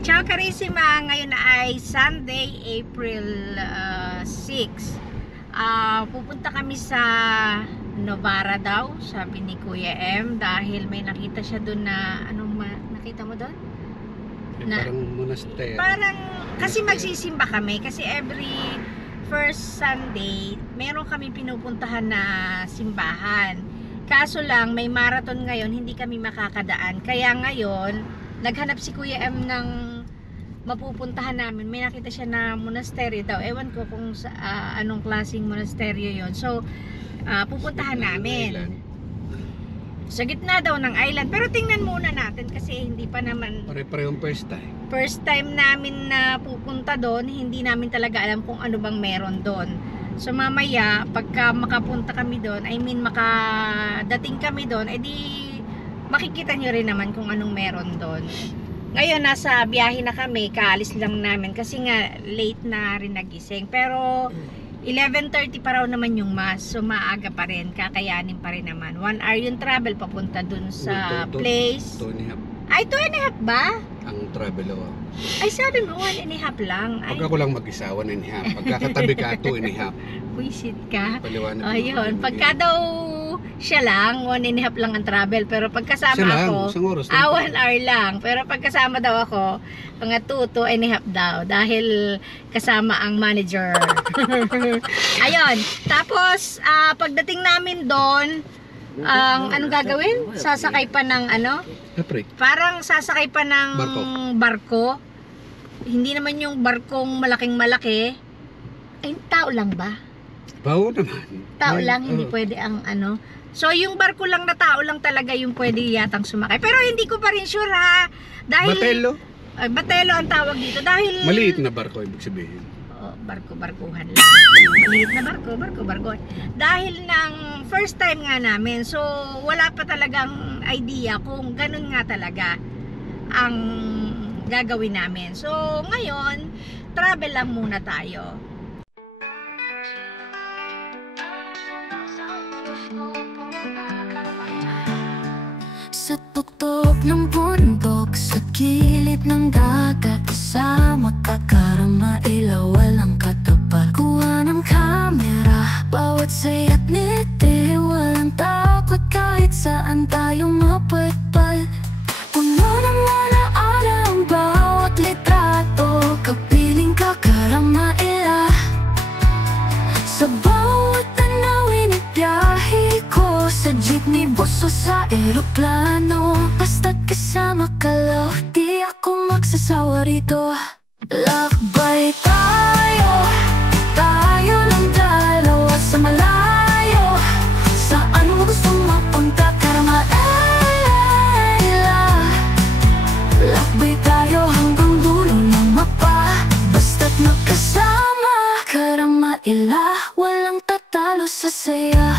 Ciao Carissima! Ngayon ay Sunday, April 6. Pupunta kami sa Novara daw, sabi ni Kuya M, dahil may nakita siya doon na, nakita mo doon? Parang monastery. Parang, kasi magsisimba kami, kasi every first Sunday, meron kami pinupuntahan na simbahan. Kaso lang, may marathon ngayon, hindi kami makakadaan. Kaya ngayon, naghanap si Kuya M ng mapupuntahan namin. May nakita siya na monastery daw. Ewan ko kung sa, anong klaseng monasteryo yon. So, pupuntahan namin. Sa gitna daw ng island. Pero tingnan muna natin kasi hindi pa naman... Pare-parehong first time. First time namin na pupunta doon. Hindi namin talaga alam kung ano bang meron doon. So mamaya, pagka makapunta kami doon, makadating kami doon, edi makikita nyo rin naman kung anong meron doon. Ngayon, nasa biyahe na kami, kaalis lang namin kasi nga late na rin nagising. Pero 11:30 pa raw naman yung mass, so maaga pa rin, kakayanin pa rin naman. 1 hour yung travel papunta dun sa place. 2.5. Ay, 2.5 ba? Ang travel ako. Ay, sabi mo 1.5 lang. Ay, Pag ako lang mag-isa, 1.5. Pagkakatabi ka, 2.5. buisit ka. Paliwanag. Ayun, pagka daw siya lang, 1.5 lang ang travel. Pero pagkasama ako, 1 hour lang. Pero pagkasama daw ako, mga 2.5 daw. Dahil kasama ang manager. Ayun. Tapos, pagdating namin doon, anong gagawin? Sasakay pa ng ano? Parang sasakay pa ng barko. Hindi naman yung barkong malaking-malaki. Ay, tao lang ba? Bao naman. Tao lang, hindi pwede ang ano. So, yung barko lang na tao lang talaga yung pwede yatang sumakay. Pero hindi ko pa rin sure ha. Dahil, Batelo? Batelo ang tawag dito. Dahil... Maliit na barko, ibig sabihin. Barko-barkuhan lang. Maliit na barko-barkuhan. Dahil ng first time nga namin, so wala pa talagang idea kung ganun nga talaga ang gagawin namin. So ngayon, travel lang muna tayo. Sa tuktok ng bundok, sa gilid ng dagat, kasama kakarama, ilaw walang katapat. Kuha ng kamera, bawat saya't ngiti, walang takot kahit saan tayo mapatpal. Puno ng alaala ang bawat litrato, kapiling kakarama ila. Sa bawat tanawin at biyahe ko, sa jeepney, boso sa eroplano, basta't kasama ka lang, di ako magsasawa rito. Lakbay tayo, tayo lang dalawa sa malayo. Saan mo gusto mapunta, karama ila. Lakbay tayo hanggang dulo ng mapa, basta't magkasama, karama ila. Walang tatalo sa saya.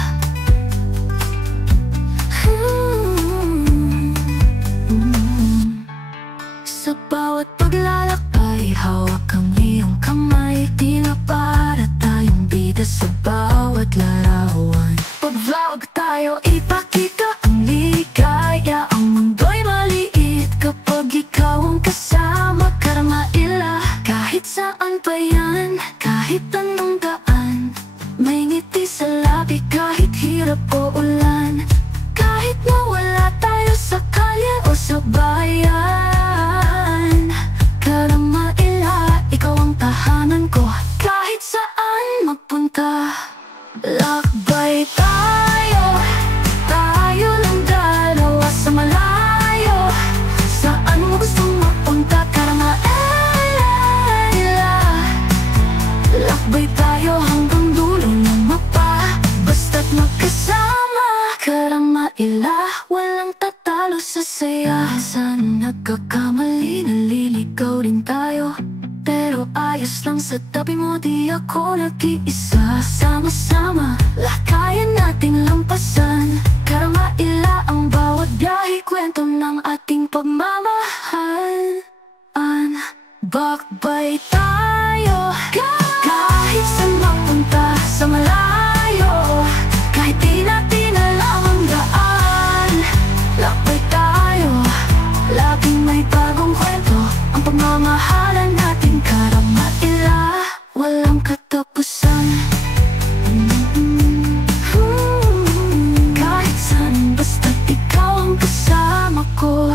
Sa bawat paglalakbay, hawak ang iyong kamay, tila para tayong bida sa bawat larawan. Pag-vlog tayo, ipakita ang ligaya. Ang mundo'y maliit kapag ikaw ang kasama, karama ila. Kahit saan pa yan, kahit anong daan, may ngiti sa labi kahit hirap o ulan. Kahit nawala tayo sa kalye o sa bayan, karama ila, ikaw ang tahanan ko kahit saan magpunta. Lakbay tayo, tayo lang dalawa sa malayo. Saan mo gusto mapunta, karama ila. Lakbay tayo hanggang dulo ng mapa, basta't magkasama, karama ila. Walang tatalo sa saya. Saan nagkakamali, naliligaw rin tayo, pero ayos lang sa tabi mo, di ako nag-iisa. Sama-sama, lakayan nating lampasan, karama ila ang bawat biyahe, kwento ng ating pagmamahal. Bakbay tayo, kahit saan mapunta sa malayo, kahit di natin alam ang daan. Lakbay tayo, laging may bagong kwento, ang pagmamahal. Pagmamahalan natin karama-ila, walang katapusan. Kahit saan, basta't ikaw ang kasama ko.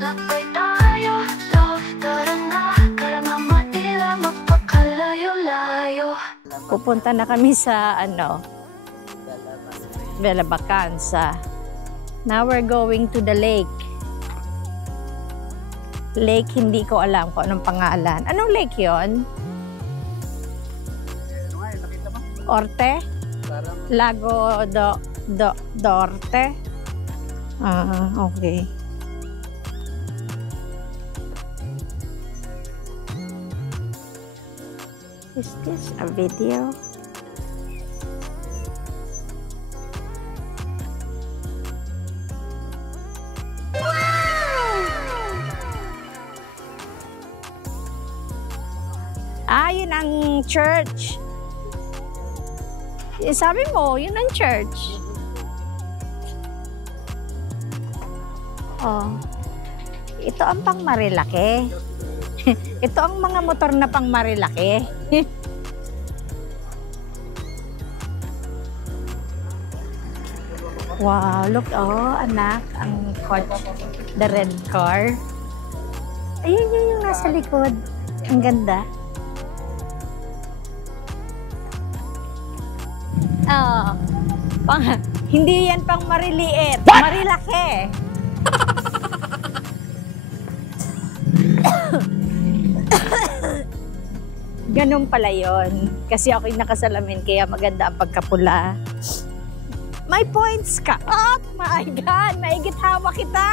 Lakbay tayo, love, tara na, karama-ila, magpakalayo-layo. Pupunta na kami sa Bella Bacanza. Now we're going to the lake. Lake, hindi ko alam kung anong pangalan. Anong lake yon? Orte? Lago Dorte? Okay. Is this a video? Yun ang church. Sabi mo, yun ang church. Oh. Ito ang pang marilaki. Ito ang mga motor na pang marilaki. Wow, look, anak, ang the red car. Ayun yung nasa likod. Ang ganda. Hindi yan pang mariliit. Marilaki. Ganun pala yun. Kasi ako'y nakasalamin kaya maganda ang pagkapula. May points ka. Oh my God! Maigit hawa kita!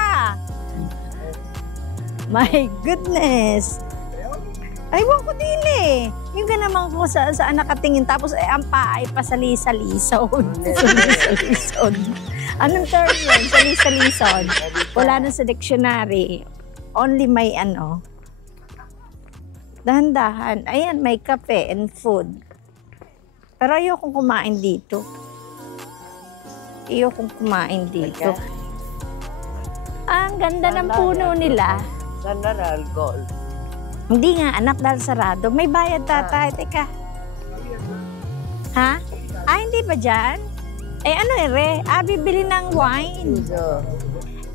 My goodness! Aywan ko din eh. Yung naman ko saan nakatingin. Tapos ang paa ay pasali-salisod. Salisalisod. Anong term yun? Salisalisod. Wala na sa dictionary. Only may dahan-dahan. Ayan, may kape and food. Pero ayokong kumain dito. Ayokong kumain dito. Ang ganda ng puno nila. Sana na alcohol. Hindi nga, anak, dahil sarado. May bayad, tatay. Teka. Ha? Hindi ba dyan? Bibili ng wine.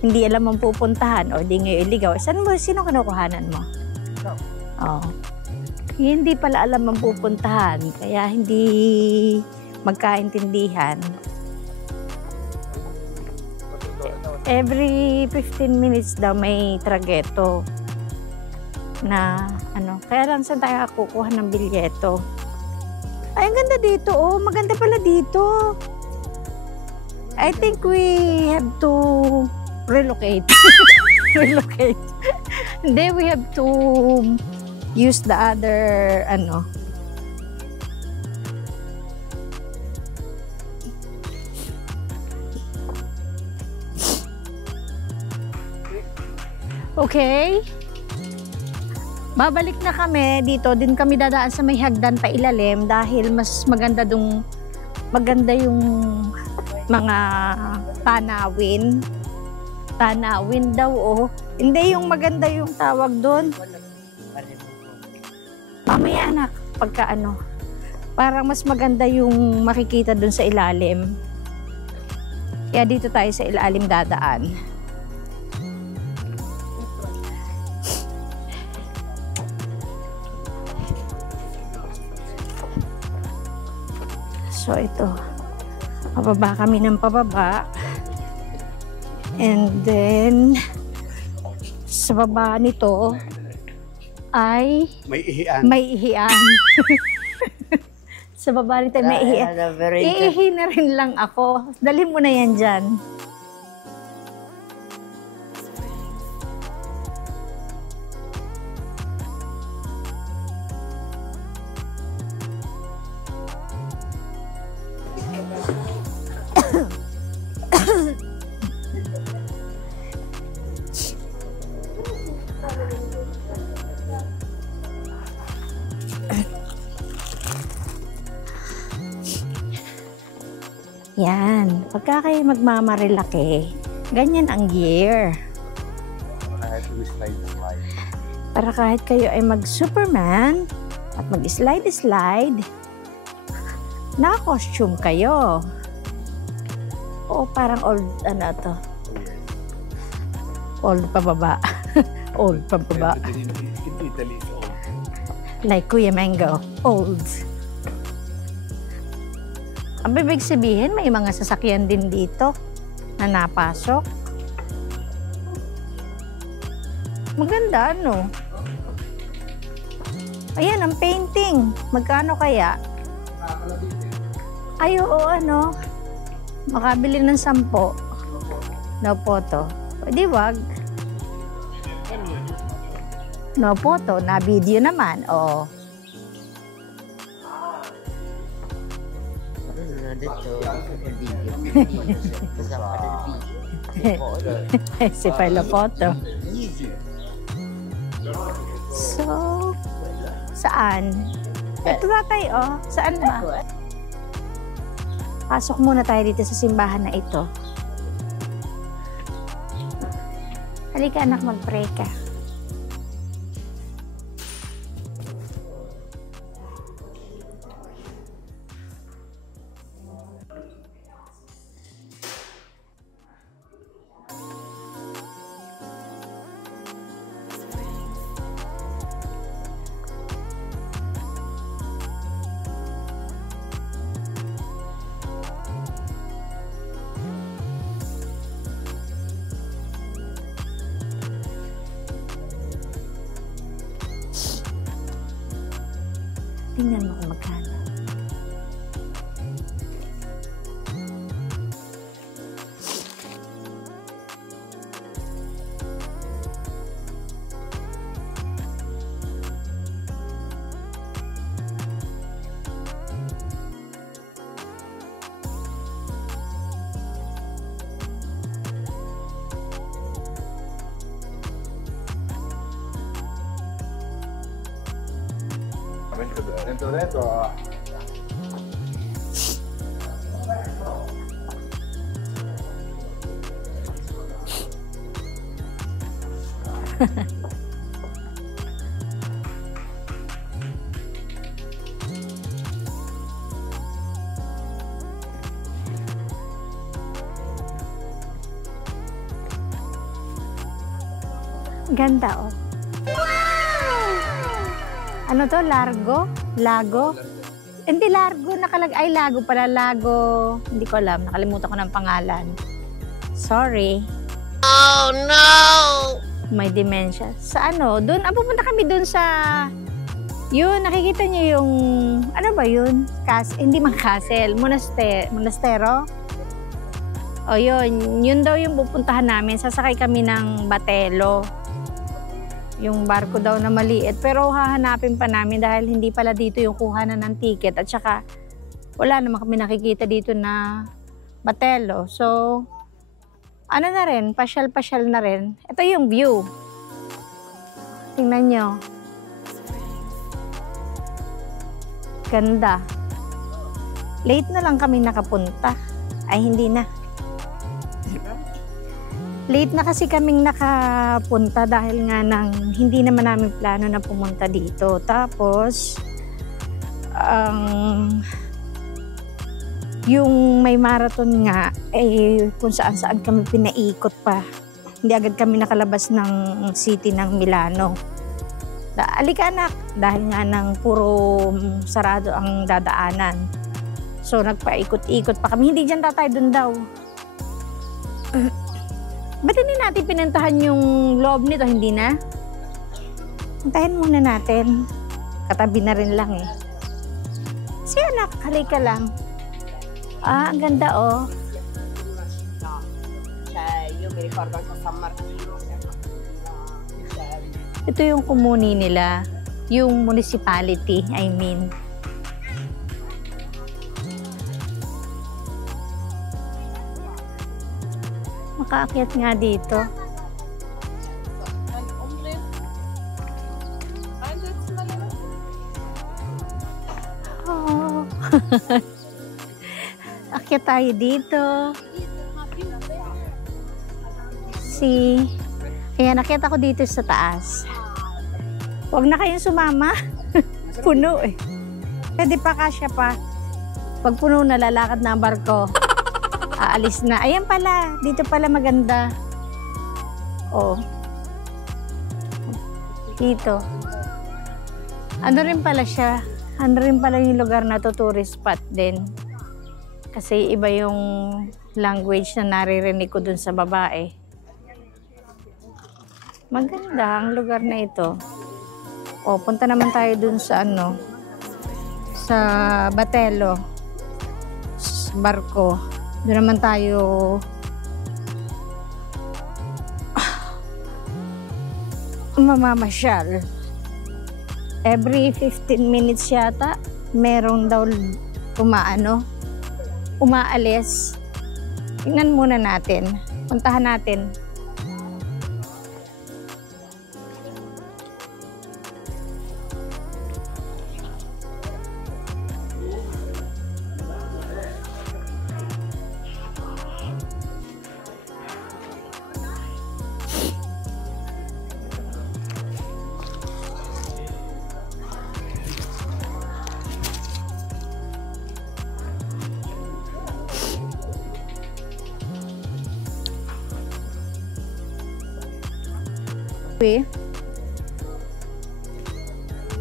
Hindi alam ang pupuntahan. O, di ngayon iligaw. Sino kinukuhanan mo? Hindi pala alam ang pupuntahan. Kaya hindi magkaintindihan. Every 15 minutes daw may traghetto. Na kaya lang saan tayo kukuha ng bilyeto. Ay, ang ganda dito. Maganda pala dito. I think we have to relocate. Relocate. Hindi, we have to use the other Okay. Babalik na kami dito. Din kami dadaan sa may hagdan pa ilalim dahil mas maganda yung mga tanawin. Tanawin daw Hindi yung maganda yung tawag doon. Mamaya anak, pagka parang mas maganda yung makikita doon sa ilalim. Kaya dito tayo sa ilalim dadaan. So ito, pababa kami ng pababa. And then, sa baba nito ay may ihian. Sa baba nito may ihian. Iihi na rin lang ako. Dali mo na yan dyan. Yan. Pagka kayo magmamarilaki, ganyan ang gear. Para kahit kayo ay mag-Superman at mag-slide-slide, naka-costume kayo. Oo, parang old, ano to? Old pababa. Old pababa. Like Kuya Mango, old. Ang bibig sabihin, may mga sasakyan din dito na napasok. Maganda, ano? Ayan, ang painting. Magkano kaya? Ay, oo, ano? Makabili ng 10. No photo. Pwede wag. No photo, na video naman. Oo. Si Pala photo. So, saan? Ito na tayo, oh. Saan ba? Pasok muna tayo dito sa simbahan na ito. Halika anak, mag-pray ka. Tingnan mo kung magkano. Dentro. Ganda, oh. Ano to? Largo? Lago? Hindi, Largo. Ay, Lago pala. Lago. Hindi ko alam. Nakalimutan ko ng pangalan. Sorry. Oh no! May dementia. Sa ano? Doon, pupunta kami doon sa... Yun, nakikita niyo yung... Ano ba yun? Hindi man castle. Monastero? O yun. Yun daw yung pupuntahan namin. Sasakay kami ng Batelo. Yung barko daw na maliit. Pero hahanapin pa namin dahil hindi pala dito yung kuhanan ng ticket. At saka wala naman kami nakikita dito na Batelo. So, ano na rin, pasyal-pasyal na rin. Ito yung view. Tingnan nyo. Ganda. Late na lang kami nakapunta. Ay, hindi na. Late na kasi kaming nakapunta dahil nga hindi naman namin plano na pumunta dito. Tapos, yung may marathon nga, kung saan-saan kami pinaikot pa. Hindi agad kami nakalabas ng city ng Milano. Alika anak, dahil nga ng puro sarado ang dadaanan. So, nagpaikot-ikot pa kami. Hindi dyan tatay, dun daw. Ba't hindi natin pinuntahan yung loob nito? Hindi na? Puntahin muna natin. Katabi na rin lang eh. Si anak, halika lang. Ang ganda oh. Ito yung komuni nila. Yung municipality, I mean. Makaakyat nga dito. Oh. Akyat tayo dito. Ayan, akyat ako dito sa taas. Huwag na kayong sumama. Puno eh. Pwede pa, kasya pa. Pag puno na, lalakad na ang barko. Aalis na. Ayan pala. Dito pala maganda. Oh. Dito. Ano rin pala siya. Ano rin pala yung lugar na to, tourist spot din. Kasi iba yung language na naririnig ko dun sa babae. Maganda ang lugar na ito. O, punta naman tayo dun sa ano, sa Batelo. Sa barko. Doon naman tayo mamamasyal. Every 15 minutes yata, meron daw umaalis. Tingnan muna natin. Puntahan natin.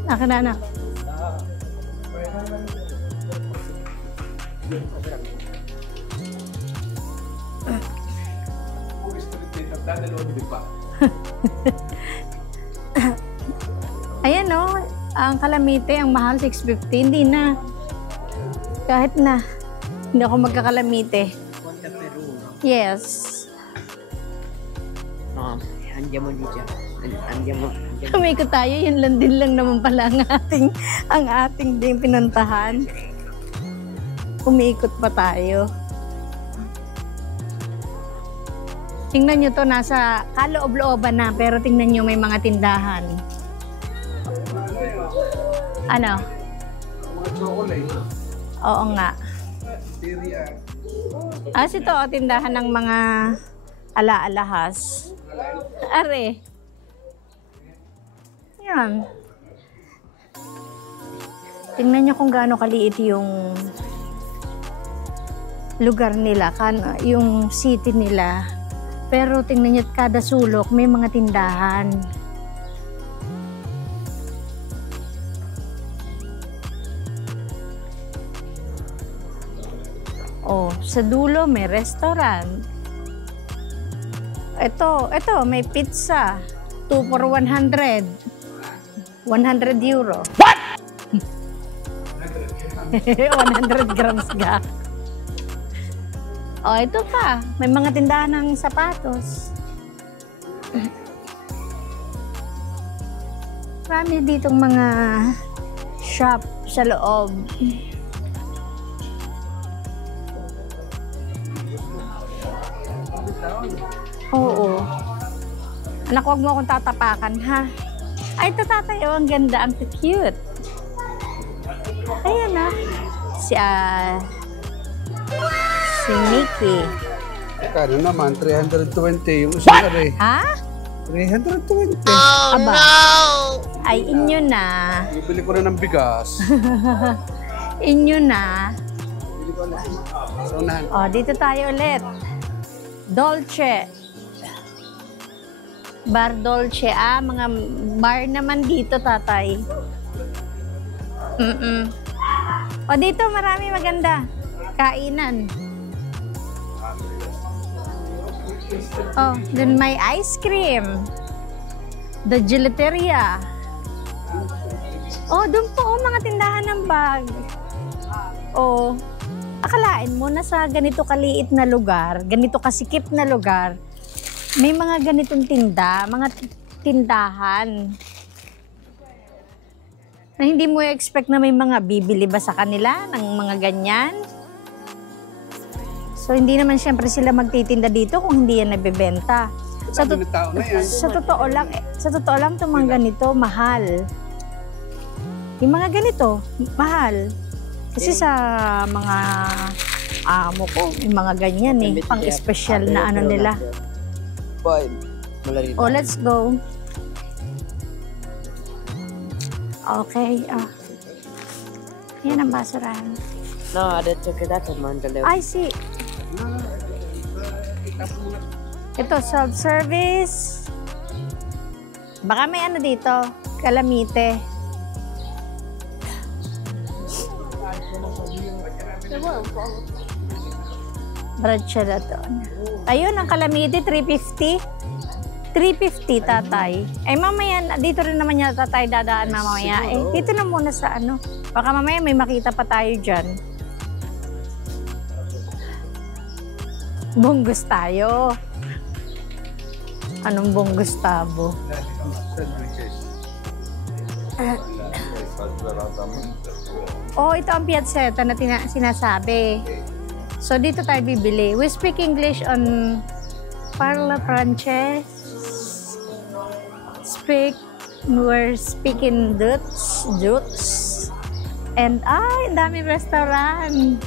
Akin na anak. Ayan o, ang Calamite, ang mahal 650, hindi na. Kahit na, hindi ako magkakalamite. Yes. Andiyan mo dito. Andiyan mo. Kumikot tayo, yun lang din lang naman pala ang ating din pinuntahan. Umiikot pa tayo. Tingnan nyo to, nasa kaloob-looban na, pero tingnan nyo may mga tindahan. Ano? Mga chocolate. Oo nga. Ito, tindahan ng mga ala-alahas. Are. Yan. Tingnan nyo kung gaano kaliit yung lugar nila, yung city nila. Pero tingnan nyo, kada sulok may mga tindahan. Oh, sa dulo may restaurant. Ito, may pizza. 2 for 100. 100 euro. What? 100 grams ga. Oh, ito pa. May mga tindahan ng sapatos. Marami ditong mga shop sa loob. Oo. Anak, huwag mo akong tatapakan, ha? Ay, ito tatayo. Ang ganda. Ang cute. Ayan, ha? Si Mickey. Kano naman? 320 yung isang kare. Ha? 320. Aba. Ay, inyo na. Bibili ko na ng bigas. Inyo na. Bibili ko na. So, unahan. O, dito tayo ulit. Dolce. Bar Dolce. Mga bar naman dito, tatay. O, dito marami maganda. Kainan. Oh, dun may ice cream. The Gelateria. Oh, dun po, mga tindahan ng bag. Oh, akalain mo na sa ganito kaliit na lugar, ganito kasikip na lugar, may mga ganitong mga tindahan. Na hindi mo expect na may mga bibili ba sa kanila ng mga ganyan. So, hindi naman siyempre sila magtitinda dito kung hindi yan nabibenta. Sa totoo lang, itong mga ganito, mahal. Yung mga ganito, mahal. Kasi sa mga amo ko, yung mga ganyan pang-espesyal na ano nila. Oh, let's go. Okay. Yan ang basurahan. No, ha detto che dato mandale. I see. Ito, self-service. Baka may ano dito, kalamite. Braccia to. Ayun, ang kalamite, 350. 350, tatay. Eh, mamaya, dito rin naman niya tatay dadaan mamaya. Eh, dito na muna sa ano. Baka mamaya may makita pa tayo dyan. Bunggos tayo. Anong bunggos tabo? Oh, ito ang piazzetta na sinasabi. So, dito tayo bibili. We speak English on Parla Frances. We're speaking Dutch. And, ang daming restaurant.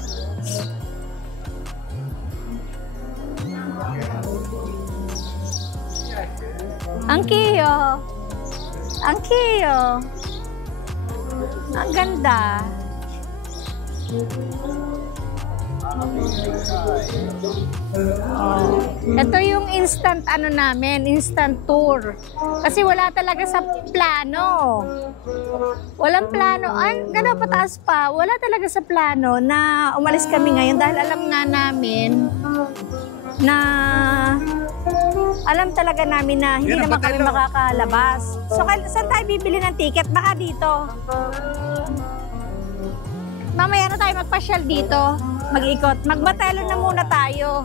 Ang kiyo. Ang kiyo. Ang ganda. Oh. Ito yung instant ano namin, instant tour. Kasi wala talaga sa plano. Walang plano. Ay, gano'n pataas pa. Wala talaga sa plano na umalis kami ngayon dahil alam nga namin na alam talaga namin na hindi naman kami makakalabas. So, saan tayo bibili ng ticket? Baka dito. Mamaya na tayo magpasyal dito. Mag-ikot. Magbatelo na muna tayo.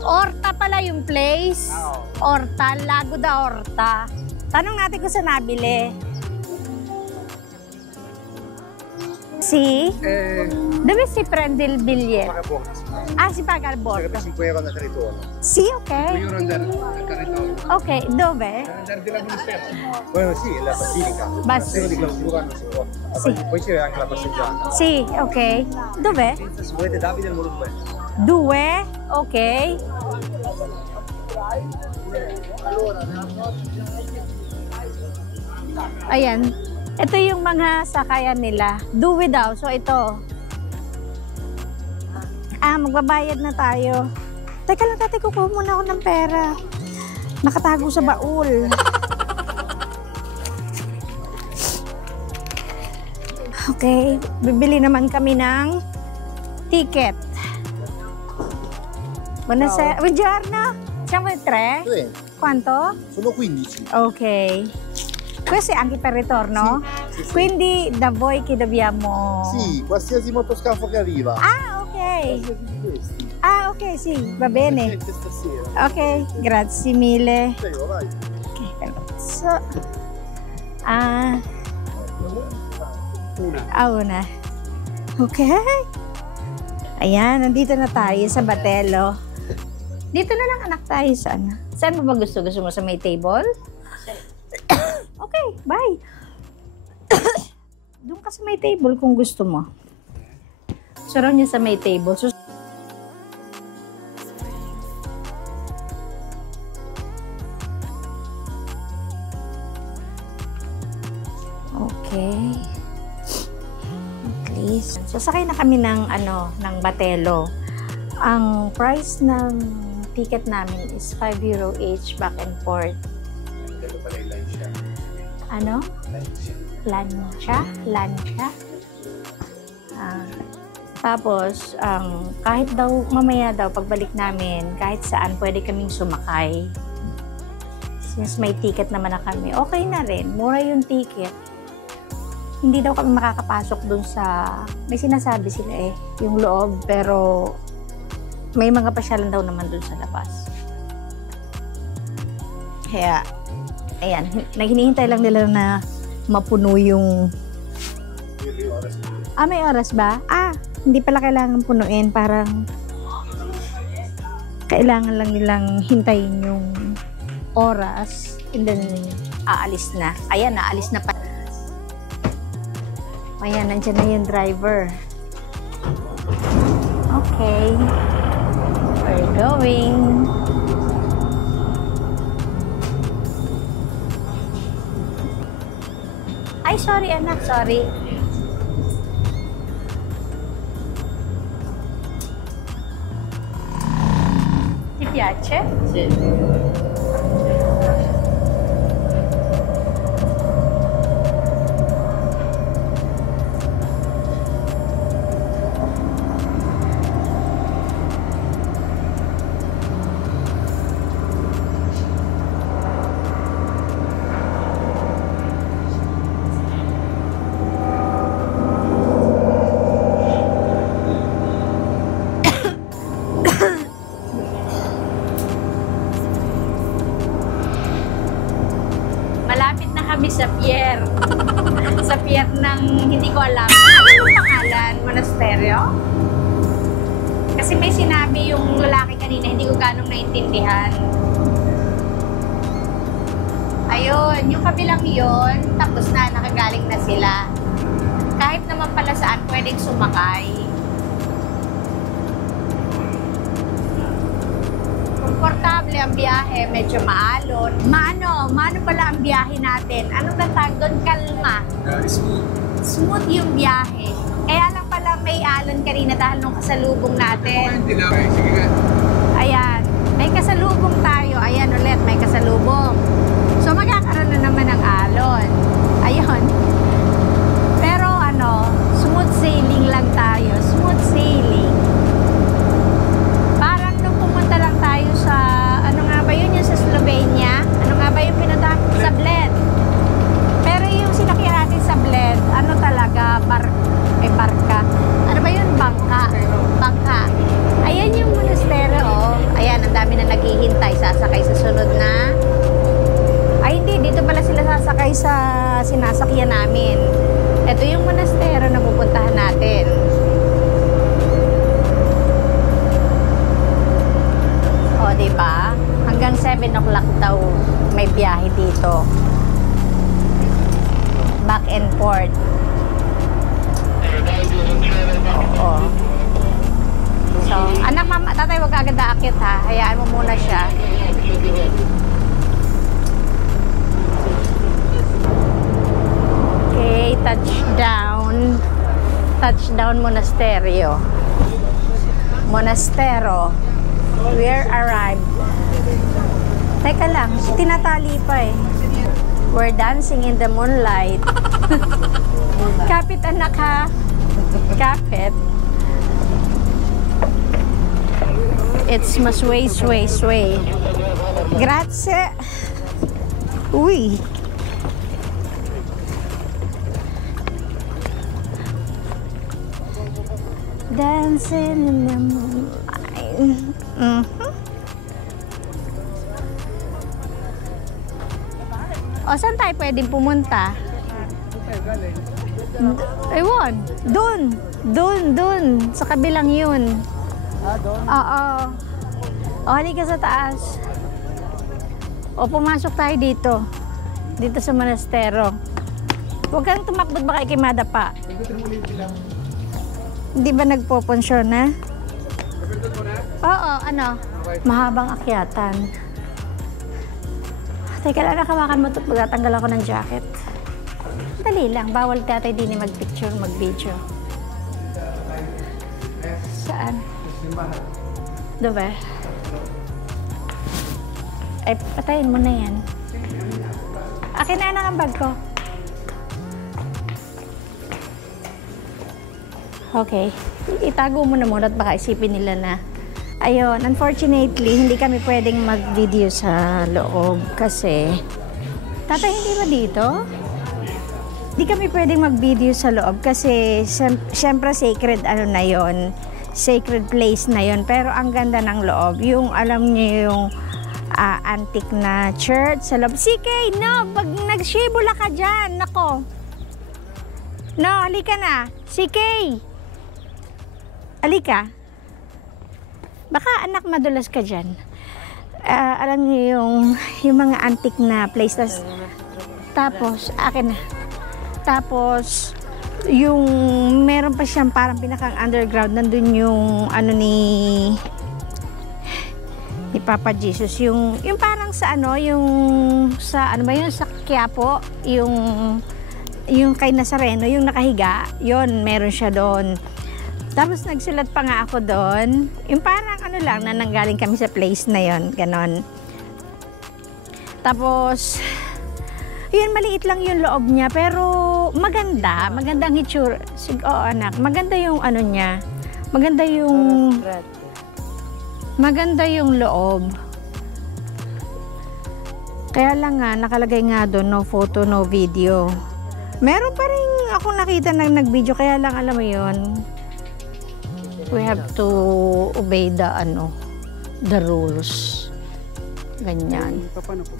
Horta pala yung place. Horta. Lago da Horta. Tanong natin kung saan nabili. Si? Dove si prende il biglietto? Ah, si paga al bordo. Sarebbe 5 euro andata e ritorno. Sì, ok. 5 euro andare al territorio. Ok, dove? Andare della Ministero. Bueno, sì, la basilica. Basilica. Di clausura non si può. Sì. Poi c'è anche la passeggiata. Sì, ok. Dov'è? Se volete Davide al numero 2. 2? Ok. Ayan. Ito yung mga sakayan nila. Due daw. So, ito. Magbabayad na tayo. Teka lang, tatay, kukuha muna ako ng pera. Nakatago sa baul. Okay. Bibili naman kami ng ticket. Buongiorno. Siamo in 3? Sì. Quanto? Sono 15. Ok. Questo è anche per ritorno? Sì, sì. Quindi da voi che dobbiamo... Sì, qualsiasi motoscafo che arriva. Ah, ok. Qualsiasi di questi. Ah, ok, sì, va bene. Presente stasera. Ok, grazie mille. Prego, vai. Ok, so... Una. Ok. Ayan, nandito na tayo sa Batelo. Dito na lang anak tayo sa ano. Saan mo ba gusto? Gusto mo sa may table? Okay, bye. Doon ka sa may table kung gusto mo. Saraw niya sa may table. Okay. At least. So, sakay na kami ng, ng Batelo. Ang price ng ticket namin is 5 euro each back and forth. Ano? Lancha? Tapos, kahit daw, mamaya daw, pagbalik namin, kahit saan, pwede kaming sumakay. Since may ticket naman na kami, okay na rin. Mura yung ticket. Hindi daw kami makakapasok dun sa, may sinasabi sila yung loob, pero may mga pasyalan daw naman dun sa labas. Kaya, ayan, hinihintay lang nila na mapuno yung... may oras ba? Hindi pala kailangan punuin. Parang kailangan lang nilang hintayin yung oras and then aalis na. Ayan, aalis na pa. Ayan, nandiyan na yung driver. Okay. We're going. Ay, sorry anak, sorry. Ti piace? Sì. Malapit na kami sa pier. Sa pier ng hindi ko alam. Ano yung pangalan? Monasteryo? Kasi may sinabi yung lalaki kanina, hindi ko ganong naintindihan. Ayun, yung kabilang yun, tapos na, nakagaling na sila. Kahit naman pala saan, pwedeng sumakay. Komportable ang biyahe, medyo maalon. Maano pala ang biyahe natin? Anong natag doon? Kalma. Smooth. Smooth yung biyahe. Kaya lang pala may alon kanina dahil nung kasalubong natin. Hindi lang. Sige nga. Ayan, may kasalubong tayo. Ayan ulit, may kasalubong. So magkakaroon na naman ng alon. Ayun. Pero ano, smooth sailing lang tayo. Smooth sailing. Parang nung pumunta lang tayo sa, ano nga ba yun, yung sa Slovenia? Ano nga ba yung pinunta? Sa Bled. Pero yung sinakyan natin sa Bled, ano talaga, barka. Ano ba yun? Bangka. Ayan yung monasteryo, oh. Ayan, ang dami na naghihintay. Sasakay sa sunod na. Ay, hindi. Dito pala sila sasakay sa sinasakyan namin. Ito yung monasteryo na pupuntahan natin. O, diba? Hanggang 7 o'clock daw may biyahe dito. Back and forth. Oo. So, anak, mama, tatay, wag agad aakit ha. Hayaan mo muna siya. Okay, touchdown. Touchdown Monasteryo. Monastero. We're arrived. Teka lang, tinatali pa eh. We're dancing in the moonlight. Kapit anak ha. Kapit. It's masway, sway. Grazie. Uy. Dancing in the moonlight. O, saan tayo pwedeng pumunta? Ewan. Doon. Sa kabilang yun. Doon? Oo. O, halika sa taas. O, pumasok tayo dito. Dito sa monastero. Huwag kang tumakbot baka ikimada pa. Hindi ba nagpoponsyon na? Oo, ano? Mahabang akyatan. Teka lang, nakawakan mo ito. Pagtatanggal ako ng jacket. Dali lang. Bawal tatay din mag-picture, mag-video. Saan? Doon ba? Ay, patayin mo na yan. Akin na ang bag ko. Okay. Itago mo na muna at baka isipin nila na. Ayun, unfortunately, hindi kami pwedeng mag-video sa loob kasi... Tatay, hindi ba dito? Hindi kami pwedeng mag-video sa loob kasi syempre sacred ano na yon, sacred place na yon. Pero ang ganda ng loob. Yung alam niyo yung antique na church sa loob. CK, no! Pag nagshibula ka dyan, nako. No, halika na. CK! Halika. Baka anak madulas ka dyan. Alam niyo yung mga antique na place. Tapos, akin na. Tapos, yung meron pa siyang parang pinakang underground. Nandun yung ano ni Papa Jesus. Yung parang sa ano, yung sa ano ba yun? Sa Quiapo. Yung yung kay Nazareno, yung nakahiga, yon meron siya doon. Tapos nagsulat pa nga ako doon, yung parang ano lang, na nanggaling kami sa place na yon, ganon. Tapos, yun, maliit lang yung loob niya, pero maganda, magandang hitsura. Oo anak, maganda yung ano niya, maganda yung loob. Kaya lang nga, nakalagay nga doon, no photo, no video. Meron pa rin ako nakita na nag-video, kaya lang alam mo yun, we have to obey the rules. Ganyan. Paano po?